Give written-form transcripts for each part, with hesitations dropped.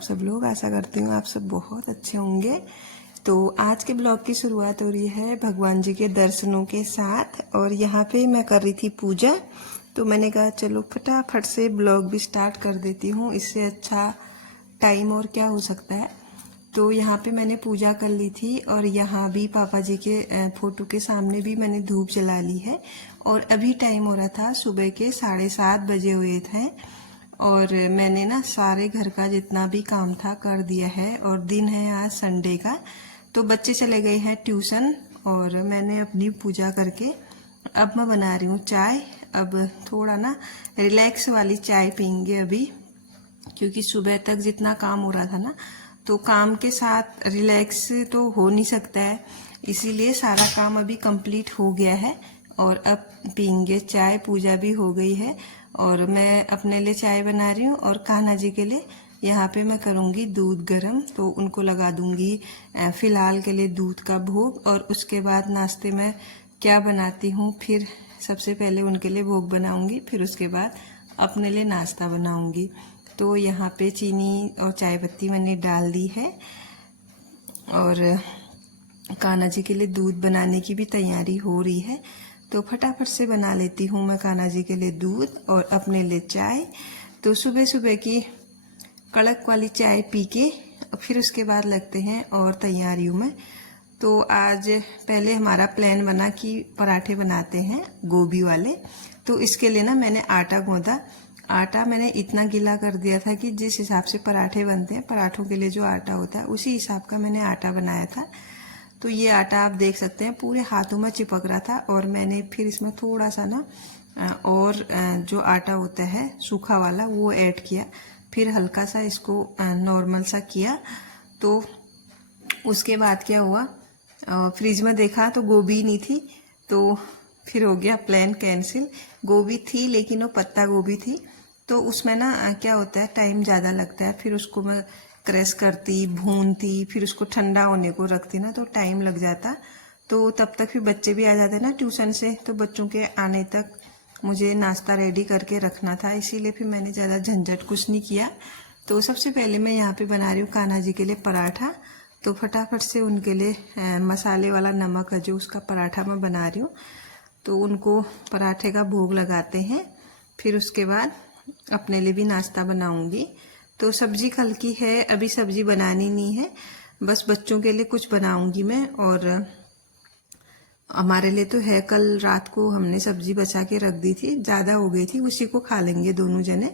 आप सब लोग? आशा करती हूँ आप सब बहुत अच्छे होंगे। तो आज के ब्लॉग की शुरुआत हो रही है भगवान जी के दर्शनों के साथ, और यहाँ पे मैं कर रही थी पूजा। तो मैंने कहा चलो फटाफट से ब्लॉग भी स्टार्ट कर देती हूँ, इससे अच्छा टाइम और क्या हो सकता है। तो यहाँ पे मैंने पूजा कर ली थी, और यहाँ भी पापा जी के फोटो के सामने भी मैंने धूप जला ली है। और अभी टाइम हो रहा था सुबह के 7:30 बजे हुए थे, और मैंने ना सारे घर का जितना भी काम था कर दिया है। और दिन है आज संडे का, तो बच्चे चले गए हैं ट्यूशन, और मैंने अपनी पूजा करके अब मैं बना रही हूँ चाय। अब थोड़ा ना रिलैक्स वाली चाय पीएंगे अभी, क्योंकि सुबह तक जितना काम हो रहा था ना, तो काम के साथ रिलैक्स तो हो नहीं सकता है, इसीलिए सारा काम अभी कंप्लीट हो गया है। और अब पीएंगे चाय, पूजा भी हो गई है, और मैं अपने लिए चाय बना रही हूँ, और कान्हा जी के लिए यहाँ पे मैं करूँगी दूध गरम, तो उनको लगा दूँगी फिलहाल के लिए दूध का भोग। और उसके बाद नाश्ते में क्या बनाती हूँ, फिर सबसे पहले उनके लिए भोग बनाऊँगी, फिर उसके बाद अपने लिए नाश्ता बनाऊँगी। तो यहाँ पे चीनी और चाय पत्ती मैंने डाल दी है, और कान्हा जी के लिए दूध बनाने की भी तैयारी हो रही है। तो फटाफट से बना लेती हूँ मैं कान्हा जी के लिए दूध और अपने लिए चाय। तो सुबह सुबह की कड़क वाली चाय पी के फिर उसके बाद लगते हैं और तैयारियों में। तो आज पहले हमारा प्लान बना कि पराठे बनाते हैं गोभी वाले। तो इसके लिए ना मैंने आटा गूंदा। आटा मैंने इतना गीला कर दिया था कि जिस हिसाब से पराठे बनते हैं, पराठों के लिए जो आटा होता है उसी हिसाब का मैंने आटा बनाया था। तो ये आटा आप देख सकते हैं पूरे हाथों में चिपक रहा था, और मैंने फिर इसमें थोड़ा सा ना और जो आटा होता है सूखा वाला वो ऐड किया, फिर हल्का सा इसको नॉर्मल सा किया। तो उसके बाद क्या हुआ, फ्रिज में देखा तो गोभी नहीं थी, तो फिर हो गया प्लान कैंसिल। गोभी थी लेकिन वो पत्ता गोभी थी, तो उसमें ना क्या होता है टाइम ज़्यादा लगता है, फिर उसको मैं क्रश करती, भूनती, फिर उसको ठंडा होने को रखती ना, तो टाइम लग जाता। तो तब तक फिर बच्चे भी आ जाते ना ट्यूशन से, तो बच्चों के आने तक मुझे नाश्ता रेडी करके रखना था, इसीलिए फिर मैंने ज़्यादा झंझट कुछ नहीं किया। तो सबसे पहले मैं यहाँ पे बना रही हूँ कान्हा जी के लिए पराठा। तो फटाफट से उनके लिए मसाले वाला नमक है जो उसका पराठा मैं बना रही हूँ, तो उनको पराठे का भोग लगाते हैं। फिर उसके बाद अपने लिए भी नाश्ता बनाऊंगी। तो सब्जी कल की है, अभी सब्जी बनानी नहीं है, बस बच्चों के लिए कुछ बनाऊंगी मैं। और हमारे लिए तो है, कल रात को हमने सब्जी बचा के रख दी थी, ज़्यादा हो गई थी, उसी को खा लेंगे दोनों जने।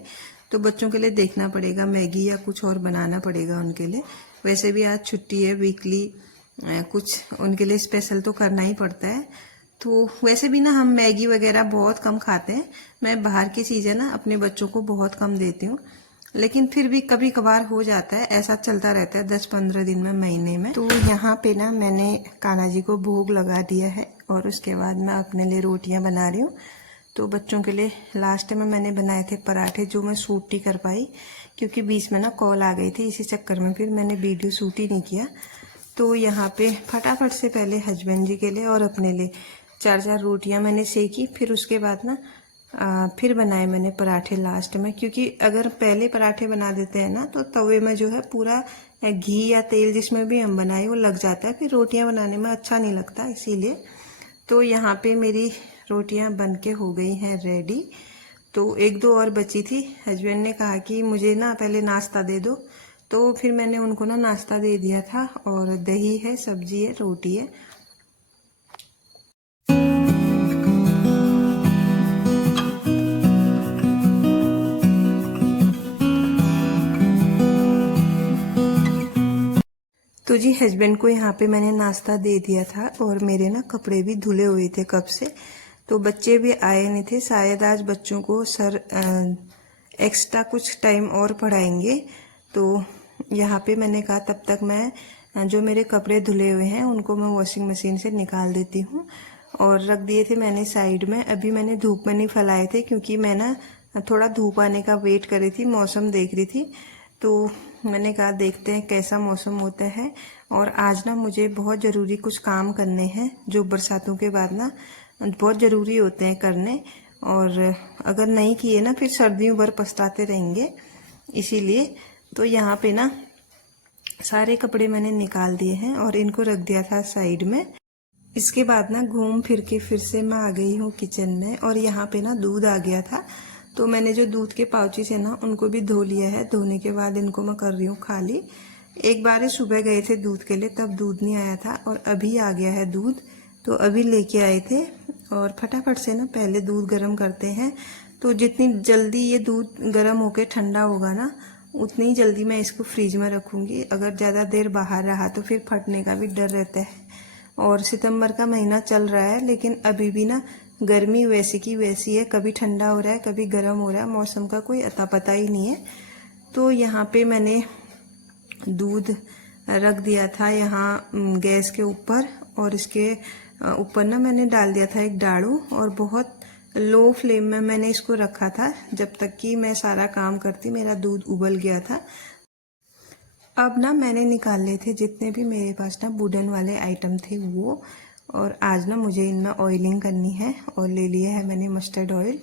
तो बच्चों के लिए देखना पड़ेगा, मैगी या कुछ और बनाना पड़ेगा उनके लिए। वैसे भी आज छुट्टी है, वीकली कुछ उनके लिए स्पेशल तो करना ही पड़ता है। तो वैसे भी ना हम मैगी वगैरह बहुत कम खाते हैं, मैं बाहर की चीज़ें ना अपने बच्चों को बहुत कम देती हूँ, लेकिन फिर भी कभी कभार हो जाता है, ऐसा चलता रहता है 10-15 दिन में, महीने में। तो यहाँ पे ना मैंने कान्हा जी को भोग लगा दिया है, और उसके बाद मैं अपने लिए रोटियाँ बना रही हूँ। तो बच्चों के लिए लास्ट में मैंने बनाए थे पराठे, जो मैं शूट नहीं कर पाई क्योंकि बीच में ना कॉल आ गई थी, इसी चक्कर में फिर मैंने वीडियो शूट ही नहीं किया। तो यहाँ पे फटाफट से पहले हस्बैंड जी के लिए और अपने लिए 4-4 रोटियाँ मैंने सेकी, फिर उसके बाद ना फिर बनाए मैंने पराठे लास्ट में, क्योंकि अगर पहले पराठे बना देते हैं ना तो तवे में जो है पूरा घी या तेल जिसमें भी हम बनाए वो लग जाता है, फिर रोटियां बनाने में अच्छा नहीं लगता, इसीलिए। तो यहाँ पे मेरी रोटियां बनके हो गई हैं रेडी। तो 1-2 और बची थी, हस्बैंड ने कहा कि मुझे ना पहले नाश्ता दे दो, तो फिर मैंने उनको ना नाश्ता दे दिया था। और दही है, सब्जी है, रोटी है। तो जी हस्बैंड को यहाँ पे मैंने नाश्ता दे दिया था, और मेरे ना कपड़े भी धुले हुए थे कब से। तो बच्चे भी आए नहीं थे, शायद आज बच्चों को सर एक्स्ट्रा कुछ टाइम और पढ़ाएंगे। तो यहाँ पे मैंने कहा तब तक मैं जो मेरे कपड़े धुले हुए हैं उनको मैं वॉशिंग मशीन से निकाल देती हूँ, और रख दिए थे मैंने साइड में। अभी मैंने धूप में नहीं फैलाए थे, क्योंकि मैं ना थोड़ा धूप आने का वेट कर रही थी, मौसम देख रही थी। तो मैंने कहा देखते हैं कैसा मौसम होता है। और आज ना मुझे बहुत ज़रूरी कुछ काम करने हैं, जो बरसातों के बाद ना बहुत ज़रूरी होते हैं करने, और अगर नहीं किए ना फिर सर्दियों भर पछताते रहेंगे, इसीलिए तो यहाँ पे ना सारे कपड़े मैंने निकाल दिए हैं और इनको रख दिया था साइड में। इसके बाद ना घूम फिर के फिर से मैं आ गई हूँ किचन में और यहाँ पे ना दूध आ गया था। तो मैंने जो दूध के पाउचेस है ना उनको भी धो लिया है। धोने के बाद इनको मैं कर रही हूँ खाली। एक बार सुबह गए थे दूध के लिए, तब दूध नहीं आया था और अभी आ गया है दूध, तो अभी लेके आए थे। और फटाफट से ना पहले दूध गर्म करते हैं। तो जितनी जल्दी ये दूध गर्म होके ठंडा होगा ना उतनी जल्दी मैं इसको फ्रिज में रखूँगी। अगर ज़्यादा देर बाहर रहा तो फिर फटने का भी डर रहता है। और सितंबर का महीना चल रहा है लेकिन अभी भी ना गर्मी वैसी की वैसी है, कभी ठंडा हो रहा है कभी गर्म हो रहा है, मौसम का कोई अता पता ही नहीं है। तो यहाँ पे मैंने दूध रख दिया था यहाँ गैस के ऊपर और इसके ऊपर ना मैंने डाल दिया था एक डाड़ू और बहुत लो फ्लेम में मैंने इसको रखा था जब तक कि मैं सारा काम करती मेरा दूध उबल गया था। अब ना मैंने निकाल लिए थे जितने भी मेरे पास ना वुडन वाले आइटम थे वो, और आज ना मुझे इनमें ऑयलिंग करनी है और ले लिया है मैंने मस्टर्ड ऑयल।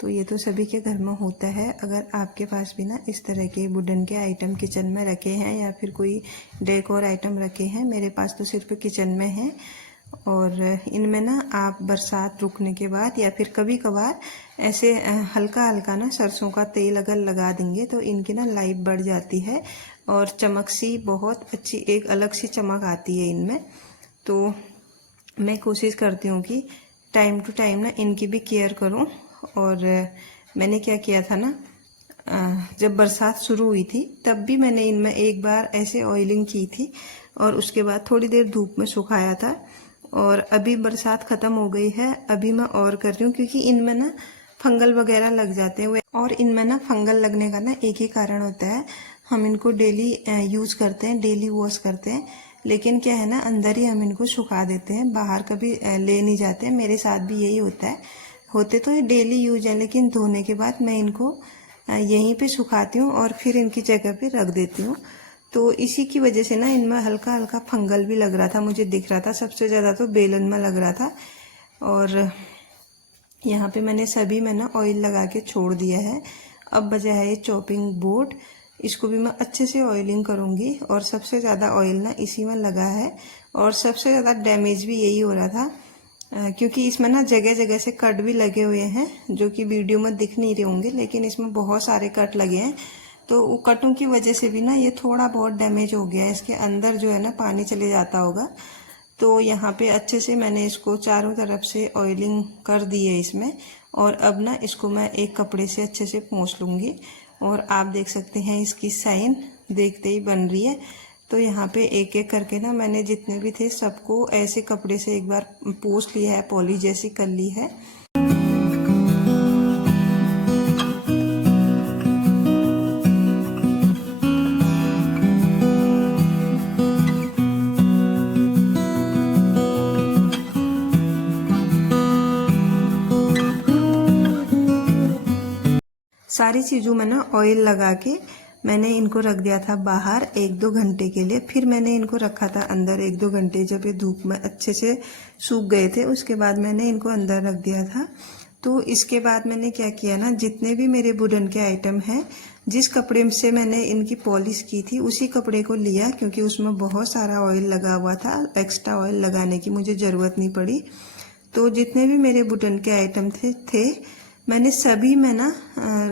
तो ये तो सभी के घर में होता है। अगर आपके पास भी ना इस तरह के वुडन के आइटम किचन में रखे हैं या फिर कोई डेकोर आइटम रखे हैं, मेरे पास तो सिर्फ किचन में है। और इनमें ना आप बरसात रुकने के बाद या फिर कभी कभार ऐसे हल्का हल्का ना सरसों का तेल अगर लगा देंगे तो इनकी ना लाइफ बढ़ जाती है और चमक सी बहुत अच्छी एक अलग सी चमक आती है इनमें। तो मैं कोशिश करती हूँ कि टाइम टू टाइम ना इनकी भी केयर करूँ। और मैंने क्या किया था ना, जब बरसात शुरू हुई थी तब भी मैंने इनमें एक बार ऐसे ऑयलिंग की थी और उसके बाद थोड़ी देर धूप में सुखाया था। और अभी बरसात ख़त्म हो गई है, अभी मैं और कर रही हूँ क्योंकि इनमें ना फंगल वगैरह लग जाते हैं। और इनमें ना फंगल लगने का ना एक ही कारण होता है, हम इनको डेली यूज़ करते हैं, डेली वॉश करते हैं, लेकिन क्या है ना अंदर ही हम इनको सुखा देते हैं, बाहर कभी ले नहीं जाते हैं। मेरे साथ भी यही होता है। होते तो ये डेली यूज है लेकिन धोने के बाद मैं इनको यहीं पे सुखाती हूँ और फिर इनकी जगह पे रख देती हूँ। तो इसी की वजह से ना इनमें हल्का हल्का फंगल भी लग रहा था, मुझे दिख रहा था। सबसे ज़्यादा तो बेलन में लग रहा था। और यहाँ पे मैंने सभी में ना ऑयल लगा के छोड़ दिया है। अब बचा है ये चॉपिंग बोर्ड, इसको भी मैं अच्छे से ऑयलिंग करूँगी। और सबसे ज़्यादा ऑयल ना इसी में लगा है और सबसे ज़्यादा डैमेज भी यही हो रहा था क्योंकि इसमें ना जगह जगह से कट भी लगे हुए हैं जो कि वीडियो में दिख नहीं रहे होंगे, लेकिन इसमें बहुत सारे कट लगे हैं। तो वो कटों की वजह से भी ना ये थोड़ा बहुत डैमेज हो गया है, इसके अंदर जो है ना पानी चले जाता होगा। तो यहाँ पे अच्छे से मैंने इसको चारों तरफ से ऑयलिंग कर दी है इसमें। और अब ना इसको मैं एक कपड़े से अच्छे से पोंछ लूँगी। और आप देख सकते हैं इसकी साइन देखते ही बन रही है। तो यहाँ पे एक एक करके ना मैंने जितने भी थे सबको ऐसे कपड़े से एक बार पोंछ लिया है, पॉलिश जैसी कर ली है। सारी चीज़ों में ना ऑयल लगा के मैंने इनको रख दिया था बाहर 1-2 घंटे के लिए। फिर मैंने इनको रखा था अंदर 1-2 घंटे, जब ये धूप में अच्छे से सूख गए थे उसके बाद मैंने इनको अंदर रख दिया था। तो इसके बाद मैंने क्या किया ना, जितने भी मेरे वुडन के आइटम हैं, जिस कपड़े से मैंने इनकी पॉलिश की थी उसी कपड़े को लिया क्योंकि उसमें बहुत सारा ऑयल लगा हुआ था। एक्स्ट्रा ऑयल लगाने की मुझे ज़रूरत नहीं पड़ी। तो जितने भी मेरे वुडन के आइटम थे मैंने सभी में ना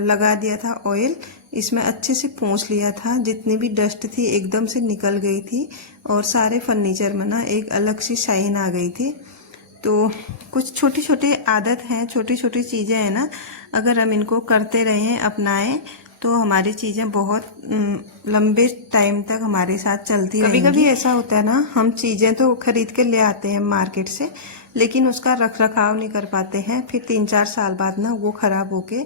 लगा दिया था ऑयल। इसमें अच्छे से पोंछ लिया था, जितनी भी डस्ट थी एकदम से निकल गई थी और सारे फर्नीचर में ना एक अलग सी शाइन आ गई थी। तो कुछ छोटी छोटी आदत हैं, छोटी छोटी चीज़ें हैं ना, अगर हम इनको करते रहें, अपनाएं तो हमारी चीज़ें बहुत लंबे टाइम तक हमारे साथ चलती रहेंगी। कभी कभी ऐसा होता है ना, हम चीज़ें तो खरीद के ले आते हैं मार्केट से, लेकिन उसका रख रखाव नहीं कर पाते हैं। फिर 3-4 साल बाद ना वो ख़राब होके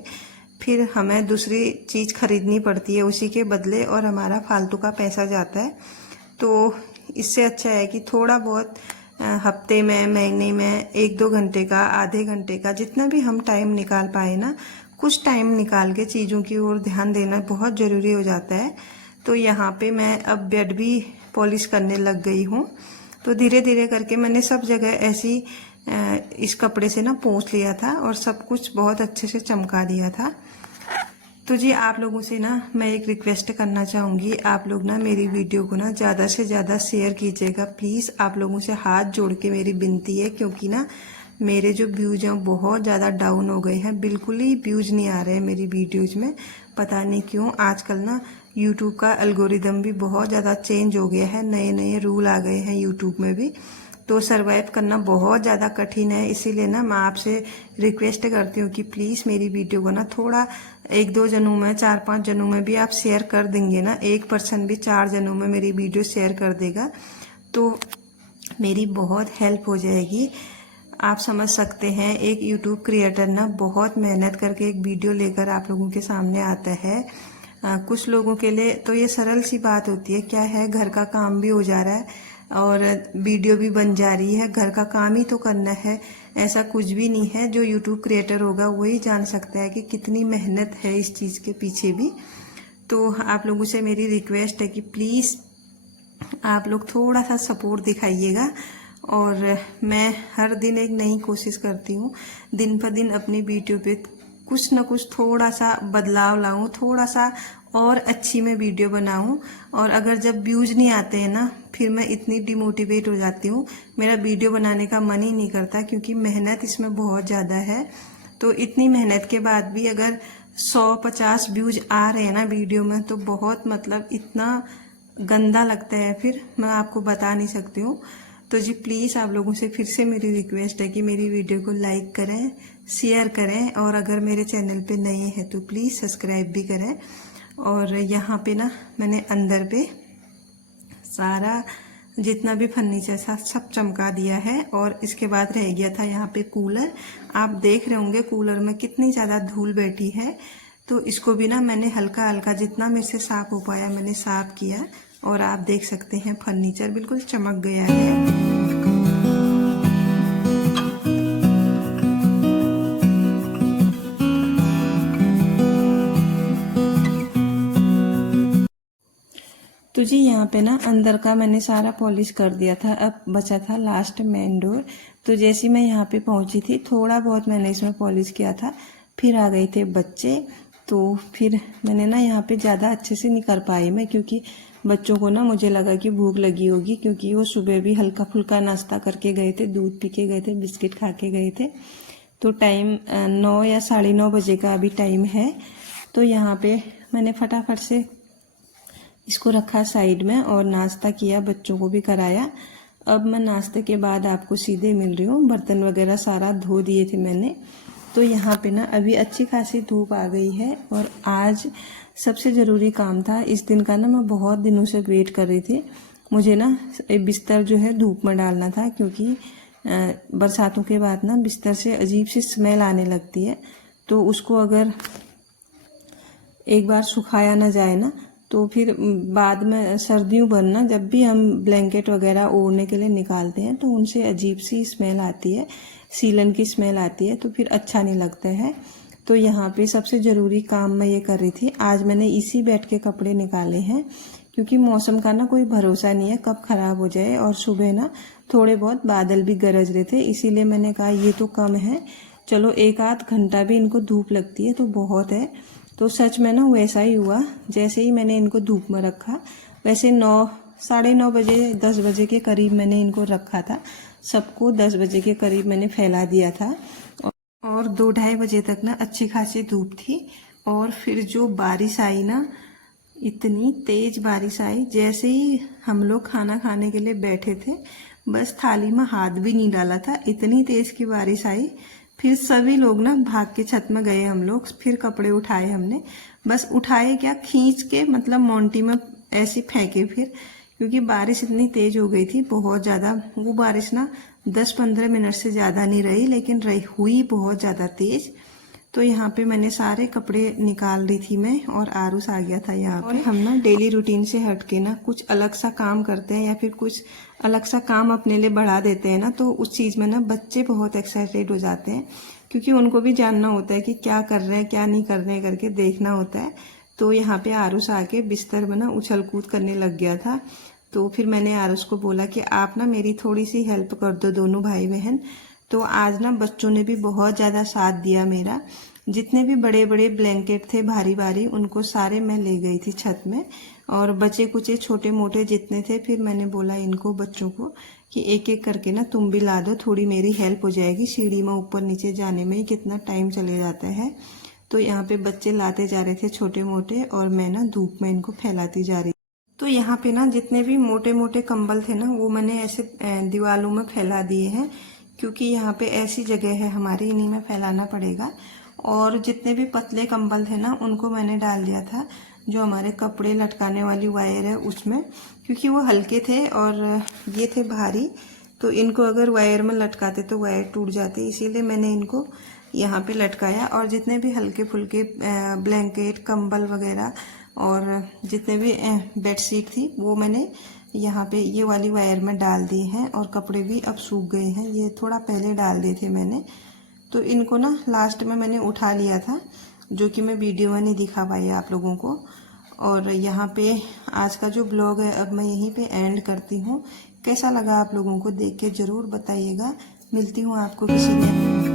फिर हमें दूसरी चीज़ खरीदनी पड़ती है उसी के बदले और हमारा फालतू का पैसा जाता है। तो इससे अच्छा है कि थोड़ा बहुत हफ्ते में, महीने में 1-2 घंटे का, आधे घंटे का, जितना भी हम टाइम निकाल पाए ना, कुछ टाइम निकाल के चीज़ों की ओर ध्यान देना बहुत ज़रूरी हो जाता है। तो यहाँ पे मैं अब बेड भी पॉलिश करने लग गई हूँ। तो धीरे धीरे करके मैंने सब जगह ऐसी इस कपड़े से ना पोंछ लिया था और सब कुछ बहुत अच्छे से चमका दिया था। तो जी आप लोगों से ना मैं एक रिक्वेस्ट करना चाहूँगी, आप लोग ना मेरी वीडियो को ना ज़्यादा से ज़्यादा शेयर कीजिएगा प्लीज़। आप लोगों से हाथ जोड़ के मेरी विनती है, क्योंकि ना मेरे जो व्यूज हैं बहुत ज़्यादा डाउन हो गए हैं, बिल्कुल ही व्यूज नहीं आ रहे हैं मेरी वीडियोज़ में। पता नहीं क्यों, आजकल ना यूट्यूब का एल्गोरिदम भी बहुत ज़्यादा चेंज हो गया है, नए नए रूल आ गए हैं यूट्यूब में भी, तो सरवाइव करना बहुत ज़्यादा कठिन है। इसीलिए ना मैं आपसे रिक्वेस्ट करती हूँ कि प्लीज़ मेरी वीडियो को ना थोड़ा 1-2 जनों में, 4-5 जनों में भी आप शेयर कर देंगे ना, 1% भी 4 जनों में मेरी वीडियो शेयर कर देगा तो मेरी बहुत हेल्प हो जाएगी। आप समझ सकते हैं, एक यूट्यूब क्रिएटर ना बहुत मेहनत करके एक वीडियो लेकर आप लोगों के सामने आता है। कुछ लोगों के लिए तो ये सरल सी बात होती है, क्या है घर का काम भी हो जा रहा है और वीडियो भी बन जा रही है, घर का काम ही तो करना है, ऐसा कुछ भी नहीं है। जो यूट्यूब क्रिएटर होगा वही जान सकता है कि कितनी मेहनत है इस चीज़ के पीछे भी। तो आप लोगों से मेरी रिक्वेस्ट है कि प्लीज़ आप लोग थोड़ा सा सपोर्ट दिखाइएगा, और मैं हर दिन एक नई कोशिश करती हूँ, दिन पर दिन अपनी वीडियो पे कुछ ना कुछ थोड़ा सा बदलाव लाऊं, थोड़ा सा और अच्छी मैं वीडियो बनाऊं। और अगर जब व्यूज नहीं आते हैं ना, फिर मैं इतनी डिमोटिवेट हो जाती हूँ, मेरा वीडियो बनाने का मन ही नहीं करता, क्योंकि मेहनत इसमें बहुत ज़्यादा है। तो इतनी मेहनत के बाद भी अगर 100-50 व्यूज आ रहे हैं ना वीडियो में, तो बहुत मतलब इतना गंदा लगता है, फिर मैं आपको बता नहीं सकती हूँ। तो जी प्लीज़ आप लोगों से फिर से मेरी रिक्वेस्ट है कि मेरी वीडियो को लाइक करें, शेयर करें, और अगर मेरे चैनल पे नए हैं तो प्लीज़ सब्सक्राइब भी करें। और यहाँ पे ना मैंने अंदर पे सारा जितना भी फर्नीचर था सब चमका दिया है, और इसके बाद रह गया था यहाँ पे कूलर। आप देख रहे होंगे कूलर में कितनी ज़्यादा धूल बैठी है, तो इसको भी ना मैंने हल्का हल्का जितना मेरे से साफ हो पाया मैंने साफ किया, और आप देख सकते हैं फर्नीचर बिल्कुल चमक गया है। तो जी यहाँ पे ना अंदर का मैंने सारा पॉलिश कर दिया था, अब बचा था लास्ट मेन डोर। तो जैसे मैं यहाँ पे पहुँची थी, थोड़ा बहुत मैंने इसमें पॉलिश किया था, फिर आ गए थे बच्चे, तो फिर मैंने ना यहाँ पे ज़्यादा अच्छे से नहीं कर पाई मैं, क्योंकि बच्चों को ना मुझे लगा कि भूख लगी होगी, क्योंकि वो सुबह भी हल्का फुल्का नाश्ता करके गए थे, दूध पी के गए थे, बिस्किट खा के गए थे। तो टाइम 9 या 9:30 बजे का अभी टाइम है। तो यहाँ पे मैंने फटाफट से इसको रखा साइड में और नाश्ता किया, बच्चों को भी कराया। अब मैं नाश्ते के बाद आपको सीधे मिल रही हूँ, बर्तन वगैरह सारा धो दिए थे मैंने। तो यहाँ पे ना अभी अच्छी खासी धूप आ गई है, और आज सबसे ज़रूरी काम था इस दिन का ना, मैं बहुत दिनों से वेट कर रही थी। मुझे ना बिस्तर जो है धूप में डालना था, क्योंकि बरसातों के बाद ना बिस्तर से अजीब सी स्मेल आने लगती है, तो उसको अगर एक बार सुखाया ना जाए ना, तो फिर बाद में सर्दियों भर ना जब भी हम ब्लैंकेट वगैरह ओढ़ने के लिए निकालते हैं तो उनसे अजीब सी स्मेल आती है, सीलन की स्मेल आती है, तो फिर अच्छा नहीं लगता है। तो यहाँ पे सबसे ज़रूरी काम मैं ये कर रही थी, आज मैंने इसी बेड के कपड़े निकाले हैं, क्योंकि मौसम का ना कोई भरोसा नहीं है कब ख़राब हो जाए, और सुबह ना थोड़े बहुत बादल भी गरज रहे थे, इसीलिए मैंने कहा ये तो कम है, चलो 1-8 घंटा भी इनको धूप लगती है तो बहुत है। तो सच में ना वैसा ही हुआ, जैसे ही मैंने इनको धूप में रखा, वैसे 9-9:30 बजे 10 बजे के करीब मैंने इनको रखा था, सबको 10 बजे के करीब मैंने फैला दिया था, और 2-2:30 बजे तक ना अच्छी खासी धूप थी। और फिर जो बारिश आई ना, इतनी तेज बारिश आई, जैसे ही हम लोग खाना खाने के लिए बैठे थे, बस थाली में हाथ भी नहीं डाला था, इतनी तेज की बारिश आई। फिर सभी लोग ना भाग के छत में गए हम लोग, फिर कपड़े उठाए हमने, बस उठाए क्या, खींच के मतलब मोंटी में ऐसे फेंके फिर, क्योंकि बारिश इतनी तेज हो गई थी बहुत ज़्यादा। वो बारिश ना 10-15 मिनट से ज़्यादा नहीं रही, लेकिन हुई बहुत ज़्यादा तेज। तो यहाँ पे मैंने सारे कपड़े निकाल रही थी मैं, और आरुष आ गया था यहाँ पे। और हम ना डेली रूटीन से हट के ना कुछ अलग सा काम करते हैं, या फिर कुछ अलग सा काम अपने लिए बढ़ा देते हैं ना, तो उस चीज़ में ना बच्चे बहुत एक्साइटेड हो जाते हैं, क्योंकि उनको भी जानना होता है कि क्या कर रहे हैं क्या नहीं कर रहे हैं करके देखना होता है। तो यहाँ पे आरुष आके बिस्तर में ना उछल कूद करने लग गया था, तो फिर मैंने आरुष को बोला कि आप ना मेरी थोड़ी सी हेल्प कर दो, दोनों भाई बहन। तो आज ना बच्चों ने भी बहुत ज़्यादा साथ दिया मेरा, जितने भी बड़े बड़े ब्लैंकेट थे भारी भारी उनको सारे मैं ले गई थी छत में, और बचे कुचे छोटे मोटे जितने थे फिर मैंने बोला इनको बच्चों को कि एक एक करके ना तुम भी ला दो, थोड़ी मेरी हेल्प हो जाएगी, सीढ़ी में ऊपर नीचे जाने में ही कितना टाइम चले जाता है। तो यहाँ पे बच्चे लाते जा रहे थे छोटे मोटे और मैं ना धूप में इनको फैलाती जा रही। तो यहाँ पे ना जितने भी मोटे मोटे कंबल थे ना वो मैंने ऐसे दीवारों में फैला दिए हैं, क्योंकि यहाँ पे ऐसी जगह है हमारी, इन्हीं में फैलाना पड़ेगा। और जितने भी पतले कंबल थे ना उनको मैंने डाल दिया था जो हमारे कपड़े लटकाने वाली वायर है उसमें, क्योंकि वो हल्के थे और ये थे भारी, तो इनको अगर वायर में लटकाते तो वायर टूट जाते, इसीलिए मैंने इनको यहाँ पे लटकाया। और जितने भी हल्के फुल्के ब्लैंकेट कंबल वगैरह और जितने भी बेडशीट थी वो मैंने यहाँ पे ये वाली वायर में डाल दी हैं। और कपड़े भी अब सूख गए हैं, ये थोड़ा पहले डाल दिए थे मैंने, तो इनको ना लास्ट में मैंने उठा लिया था, जो कि मैं वीडियो में नहीं दिखा पाई आप लोगों को। और यहाँ पे आज का जो ब्लॉग है अब मैं यहीं पे एंड करती हूँ। कैसा लगा आप लोगों को देख के ज़रूर बताइएगा। मिलती हूँ आपको किसी ने